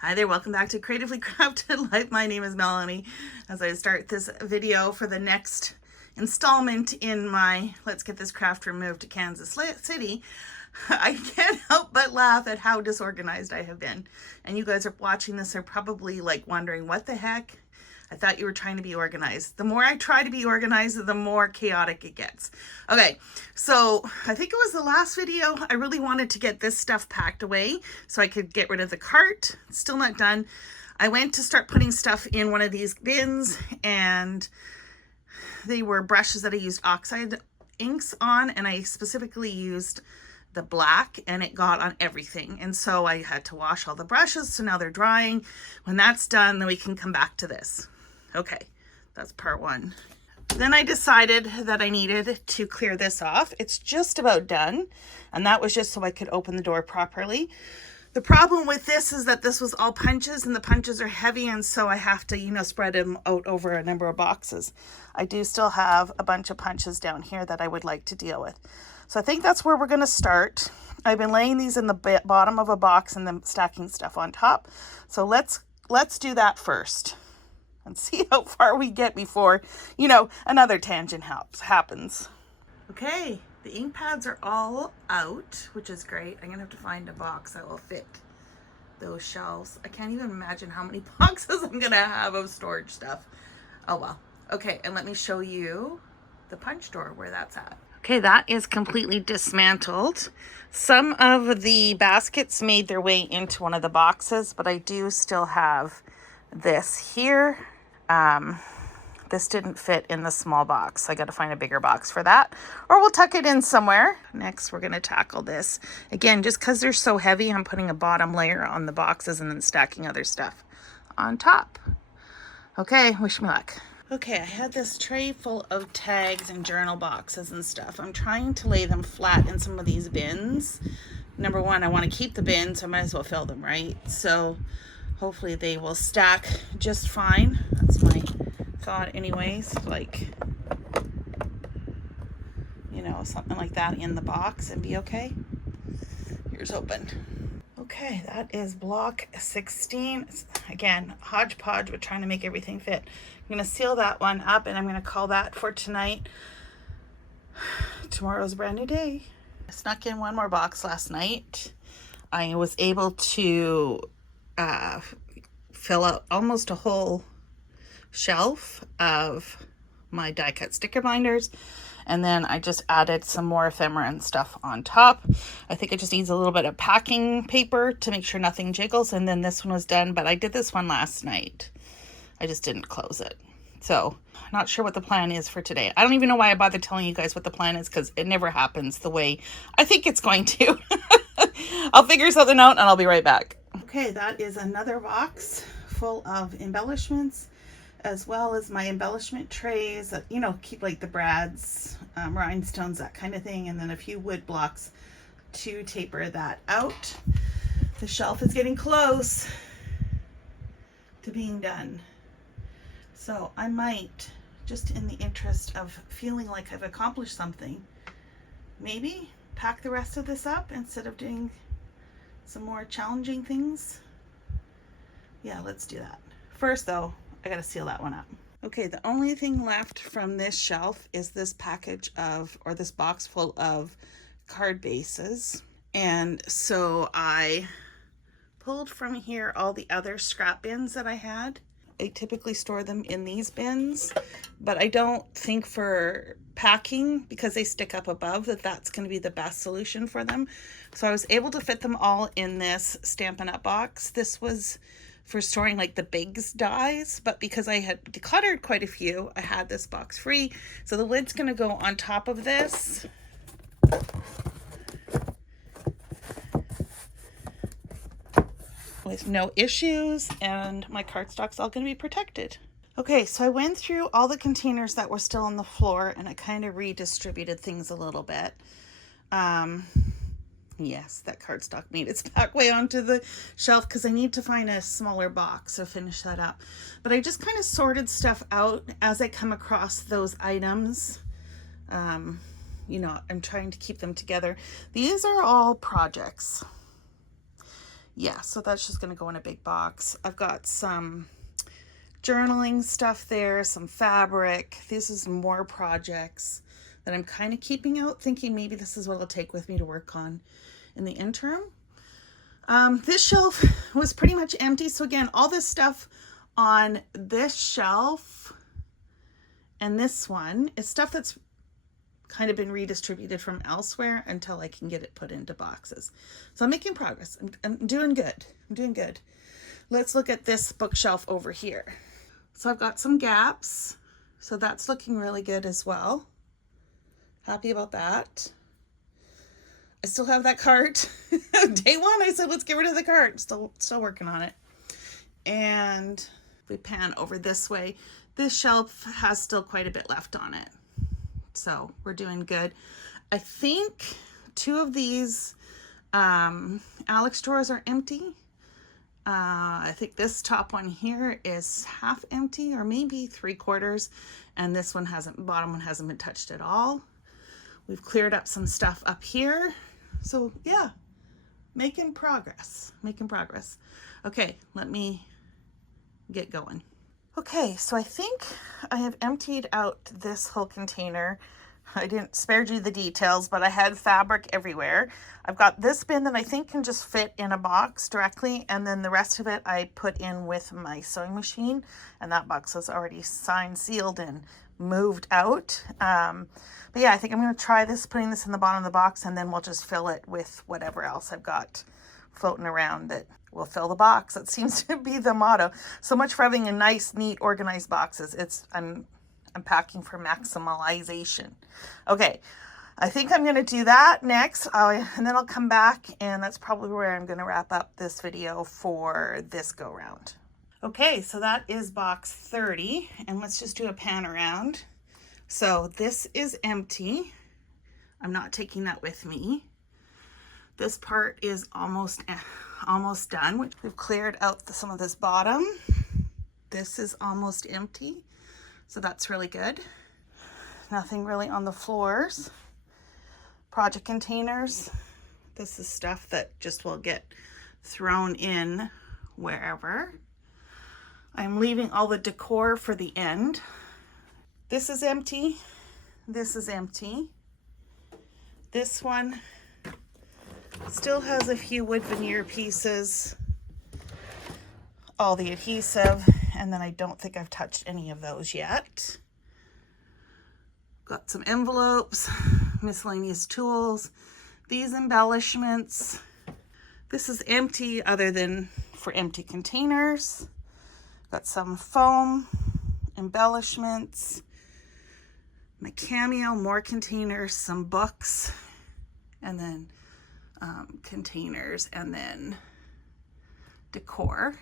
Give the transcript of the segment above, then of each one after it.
Hi there, welcome back to Creatively Crafted Life. My name is Melanie. As I start this video for the next installment in my Let's Get This Craft Room Moved to Kansas City, I can't help but laugh at how disorganized I have been. And you guys are watching this are probably like wondering, what the heck? I thought you were trying to be organized. The more I try to be organized, the more chaotic it gets. Okay, so I think it was the last video. I really wanted to get this stuff packed away so I could get rid of the cart. It's still not done. I went to start putting stuff in one of these bins, and they were brushes that I used oxide inks on, and I specifically used the black, and it got on everything. And so I had to wash all the brushes, so now they're drying. When that's done, then we can come back to this. Okay, that's part one. Then I decided that I needed to clear this off. It's just about done, and that was just so I could open the door properly. The problem with this is that this was all punches, and the punches are heavy, and so I have to, spread them out over a number of boxes. I do still have a bunch of punches down here that I would like to deal with. So I think that's where we're going to start. I've been laying these in the bottom of a box and then stacking stuff on top. So let's do that first and see how far we get before, another tangent happens. Okay, the ink pads are all out, which is great. I'm going to have to find a box that will fit those shelves. I can't even imagine how many boxes I'm going to have of storage stuff. Oh well. Okay, and let me show you the punch drawer where that's at. Okay, that is completely dismantled. Some of the baskets made their way into one of the boxes, but I do still have this here. This didn't fit in the small box. I got to find a bigger box for that, or we'll tuck it in somewhere. Next, we're going to tackle this. Again, just because they're so heavy, I'm putting a bottom layer on the boxes and then stacking other stuff on top. Okay, wish me luck. Okay, I had this tray full of tags and journal boxes and stuff. I'm trying to lay them flat in some of these bins. Number one, I want to keep the bins, so I might as well fill them, right? So hopefully they will stack just fine. That's my thought anyways, like, something like that in the box and be okay. Here's hoping. Okay, that is block 16. Again, hodgepodge, but trying to make everything fit. I'm going to seal that one up, and I'm going to call that for tonight. Tomorrow's a brand new day. I snuck in one more box last night. I was able to fill out almost a whole shelf of my die cut sticker binders, and then I just added some more ephemera and stuff on top. I think it just needs a little bit of packing paper to make sure nothing jiggles, and then this one was done, but I did this one last night. I just didn't close it. So not sure what the plan is for today. I don't even know why I bothered telling you guys what the plan is, because it never happens the way I think it's going to. I'll figure something out and I'll be right back. Okay, that is another box full of embellishments, as well as my embellishment trays that, keep like the brads, rhinestones, that kind of thing, and then a few wood blocks to taper that out. The shelf is getting close to being done. So I might, just in the interest of feeling like I've accomplished something, maybe pack the rest of this up instead of doing some more challenging things. Yeah, let's do that. First though, I gotta seal that one up. Okay, the only thing left from this shelf is this package of, or this box full of card bases. And so I pulled from here all the other scrap bins that I had. I typically store them in these bins, but I don't think for packing, because they stick up above, that's going to be the best solution for them. So I was able to fit them all in this Stampin' Up box. This was for storing like the bigs dies, but because I had decluttered quite a few, I had this box free. So the lid's going to go on top of this. With no issues, and my cardstock's all going to be protected. Okay, so I went through all the containers that were still on the floor, and I kind of redistributed things a little bit. Yes, that cardstock made its back way onto the shelf because I need to find a smaller box to finish that up. But I just kind of sorted stuff out as I come across those items. I'm trying to keep them together. These are all projects. yeah, so that's just going to go in a big box. I've got some journaling stuff there, some fabric. This is more projects that I'm kind of keeping out, thinking maybe this is what I'll take with me to work on in the interim. This shelf was pretty much empty. So again, all this stuff on this shelf and this one is stuff that's kind of been redistributed from elsewhere until I can get it put into boxes. So I'm making progress. I'm doing good. I'm doing good. Let's look at this bookshelf over here. So I've got some gaps. So that's looking really good as well. Happy about that. I still have that cart. Day one, I said, let's get rid of the cart. Still working on it. And we pan over this way. This shelf has still quite a bit left on it. So we're doing good. I think 2 of these Alex drawers are empty. I think this top one here is half empty, or maybe 3/4, and this one bottom one hasn't been touched at all. We've cleared up some stuff up here. So yeah, making progress. Okay, let me get going. Okay, so I think I have emptied out this whole container. I didn't spare you the details, but I had fabric everywhere. I've got this bin that I think can just fit in a box directly, and then the rest of it I put in with my sewing machine, and that box was already signed, sealed, and moved out. But yeah, I think I'm going to try this, putting this in the bottom of the box, and then we'll just fill it with whatever else I've got floating around that will fill the box. That seems to be the motto. So much for having a nice, neat, organized boxes. I'm packing for maximalization. Okay, I think I'm going to do that next, and then I'll come back, and that's probably where I'm going to wrap up this video for this go round. Okay, so that is box 30, and let's just do a pan around. So this is empty. I'm not taking that with me. This part is almost done. We've cleared out some of this bottom. This is almost empty, so that's really good. Nothing really on the floors. Project containers. This is stuff that just will get thrown in wherever. I'm leaving all the decor for the end. This is empty. This is empty. This one still has a few wood veneer pieces, all the adhesive, and then I don't think I've touched any of those yet. Got some envelopes, miscellaneous tools, these embellishments. This is empty other than for empty containers. Got some foam, embellishments, my cameo, more containers, some books, and then containers, and then decor.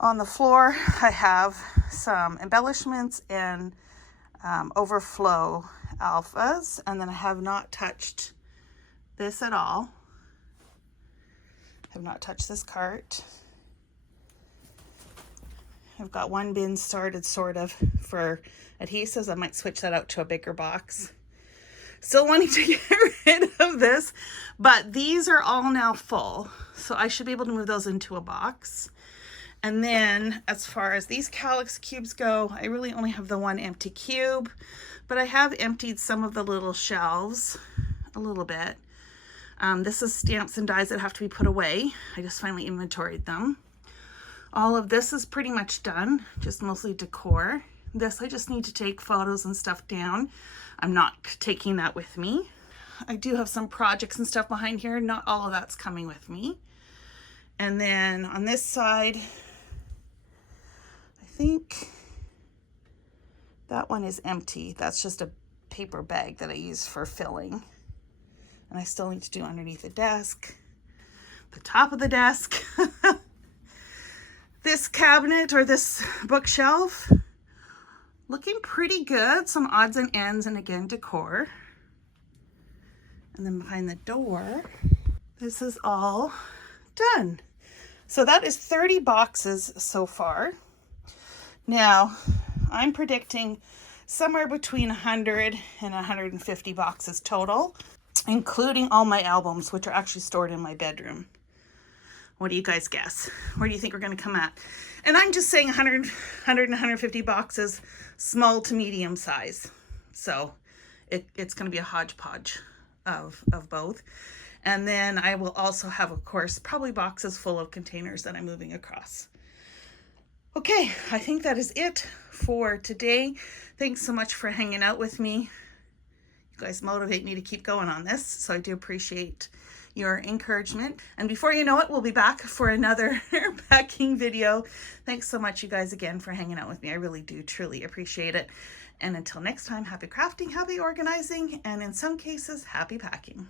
On the floor, I have some embellishments and overflow alphas, and then I have not touched this at all. Have not touched this cart. I've got one bin started sort of for adhesives. I might switch that out to a bigger box. Still wanting to get rid of this, but these are all now full. So I should be able to move those into a box. And then as far as these Calyx cubes go, I really only have the one empty cube, but I have emptied some of the little shelves a little bit. This is stamps and dies that have to be put away. I just finally inventoried them. All of this is pretty much done, just mostly decor. This I just need to take photos and stuff down. I'm not taking that with me. I do have some projects and stuff behind here. Not all of that's coming with me. And then on this side, I think that one is empty. That's just a paper bag that I use for filling. And I still need to do underneath the desk, the top of the desk. This cabinet or this bookshelf, looking pretty good. Some odds and ends, and again, decor. And then behind the door, this is all done. So that is 30 boxes so far. Now, I'm predicting somewhere between 100 and 150 boxes total. including all my albums, which are actually stored in my bedroom. What do you guys guess? Where do you think we're going to come at? And I'm just saying 100 and 150 boxes, small to medium size. So it's going to be a hodgepodge of both. And then I will also have, of course, probably boxes full of containers that I'm moving across. Okay, I think that is it for today. Thanks so much for hanging out with me. You guys motivate me to keep going on this, so I do appreciate your encouragement. And before you know it, we'll be back for another packing video. Thanks so much, you guys, again, for hanging out with me. I really do truly appreciate it. And until next time, happy crafting, happy organizing, and in some cases, happy packing.